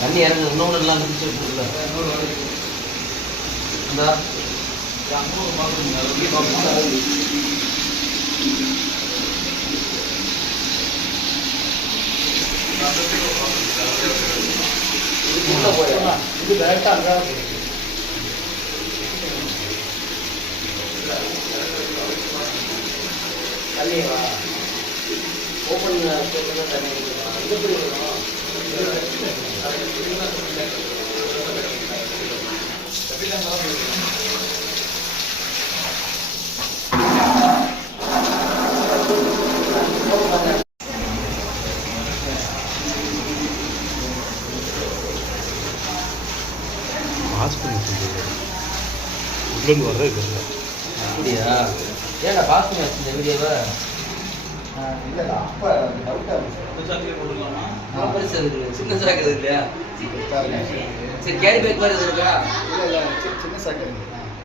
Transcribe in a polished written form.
தண்ணி இறங்கு இன்னொன்று எல்லாம் பிடிச்சி விட்டுருக்குல்ல இந்த இது டேரக்டா அங்கே தண்ணிவா ஓப்பன் தண்ணி இது எப்படி வரும் அப்படியா ஏன்டா பாஸ் பண்ணி வச்சு இந்த வீடியோவை இல்லைடா அப்போ பெருசாக இருக்குது சின்ன சாக்கு இல்லையா சரி கேரி பேக் மாதிரி இருக்கா இல்லை இல்லை சின்ன சாக்கு